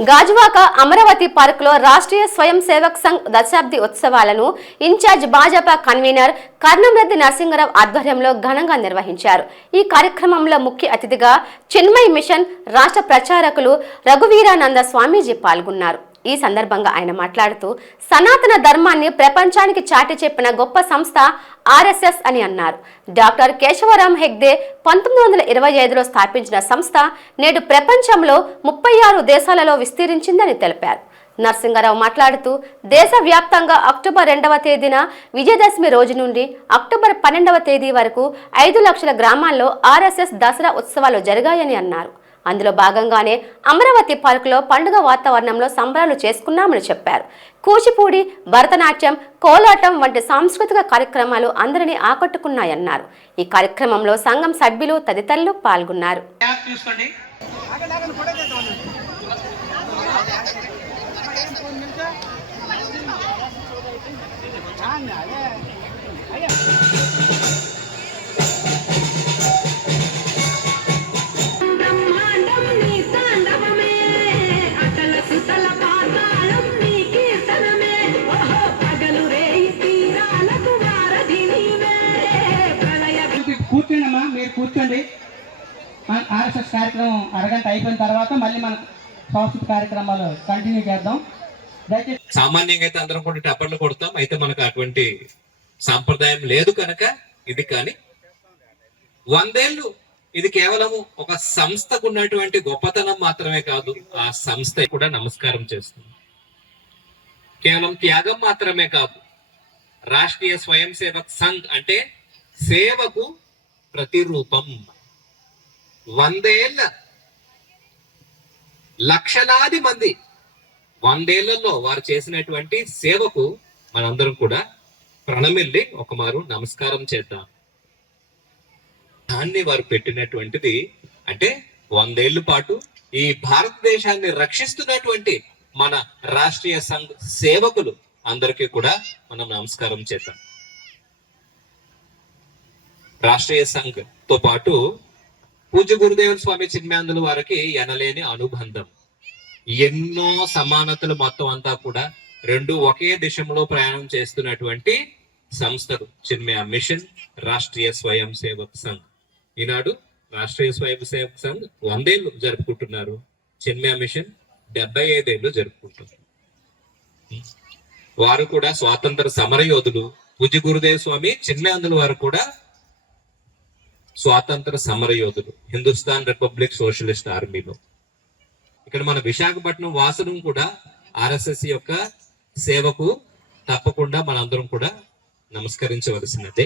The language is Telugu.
గాజువాక అమరావతి పార్కులో రాష్ట్రీయ స్వయం సేవక్ సంఘ్ దశాబ్ది ఉత్సవాలను in charge Bhajapa convener Karnam Reddy Narasimha Rao ఆధ్వర్యంలో ఘనంగా నిర్వహించారు. ఈ కార్యక్రమంలో ముఖ్య అతిథిగా చిన్మయ్ మిషన్ రాష్ట్ర ప్రచారకులు రఘువీరానంద స్వామీజీ పాల్గొన్నారు. ఈ సందర్భంగా ఆయన మాట్లాడుతూ సనాతన ధర్మాన్ని ప్రపంచానికి చాటి చెప్పిన గొప్ప సంస్థ ఆర్ఎస్ఎస్ అని అన్నారు. డాక్టర్ కేశవరాం హెగ్డే పంతొమ్మిది వందల ఇరవై ఐదులో స్థాపించిన సంస్థ నేడు ప్రపంచంలో ముప్పై ఆరు దేశాలలో విస్తరించిందని తెలిపారు. నరసింగారావు మాట్లాడుతూ దేశవ్యాప్తంగా అక్టోబర్ రెండవ తేదీన విజయదశమి రోజు నుండి అక్టోబర్ పన్నెండవ తేదీ వరకు ఐదు లక్షల గ్రామాల్లో ఆర్ఎస్ఎస్ దసరా ఉత్సవాలు జరిగాయని అన్నారు. అందులో భాగంగానే అమరావతి పార్కులో పండుగ వాతావరణంలో సంబరాలు చేసుకున్నామని చెప్పారు. కూచిపూడి భరతనాట్యం కోలాటం వంటి సాంస్కృతిక కార్యక్రమాలు అందరినీ ఆకట్టుకున్నాయన్నారు. ఈ కార్యక్రమంలో సంఘం సభ్యులు తదితరులు పాల్గొన్నారు. ట్యాప్ మీరు కూర్చోండి. మన ఆర్ఎస్ఎస్ కార్యక్రమం అరగంట అయిపోయిన తర్వాత మళ్ళీ మన సాంస్కృతిక కార్యక్రమాలు కంటిన్యూ చేద్దాం. దయచేసి సామాన్యంగా అయితే అందరం కూడా టప్పర్లు కొడతాం. అయితే మనకు అటువంటి సాంప్రదాయం లేదు కనుక ఇది కానీ వందేళ్ళు ఇది కేవలము ఒక సంస్థకు ఉన్నటువంటి గొప్పతనం మాత్రమే కాదు ఆ సంస్థ కూడా నమస్కారం చేస్తుంది. కేవలం త్యాగం మాత్రమే కాదు రాష్ట్రీయ స్వయం సేవక్ సంఘ్ అంటే సేవకు ప్రతిరూపం. వందేళ్ళ లక్షలాది మంది. వందేళ్ళలో వారు చేసినటువంటి సేవకు మనందరం కూడా ప్రణమిల్లి ఒక మారు నమస్కారం చేద్దాం. దాన్ని వారు పెట్టినటువంటిది అంటే వందేళ్ళ పాటు ఈ భారతదేశాన్ని రక్షిస్తున్నటువంటి మన రాష్ట్రీయ సంఘ్ సేవకులు అందరికీ కూడా మనం నమస్కారం చేద్దాం. రాష్ట్రీయ సంఘ్తో పాటు పూజ్య గురుదేవుల స్వామి చిన్మాందుల వారికి ఎనలేని అనుబంధం. ఎన్నో సమానతలు మొత్తం అంతా కూడా రెండు ఒకే దిశంలో ప్రయాణం చేస్తున్నటువంటి సంస్థలు. చిన్మయ మిషన్ రాష్ట్రీయ స్వయం సేవక్ సంఘ్. ఈనాడు రాష్ట్రీయ స్వయం సేవక్ సంఘ్ వందేళ్ళు జరుపుకుంటున్నారు. చిన్మయ మిషన్ డెబ్బై ఐదేళ్ళు జరుపుకుంటున్నారు వారు కూడా స్వాతంత్ర సమరయోధులు. పూజ్య గురుదేవ స్వామి చిన్మయాందుల వారు కూడా స్వాతంత్ర సమరయోధులు హిందుస్థాన్ రిపబ్లిక్ సోషలిస్ట్ ఆర్మీలో ఇక్కడ మన విశాఖపట్నం వాసనం కూడా ఆర్ఎస్ఎస్ యొక్క సేవకు తప్పకుండా మనందరం కూడా నమస్కరించవలసినదే.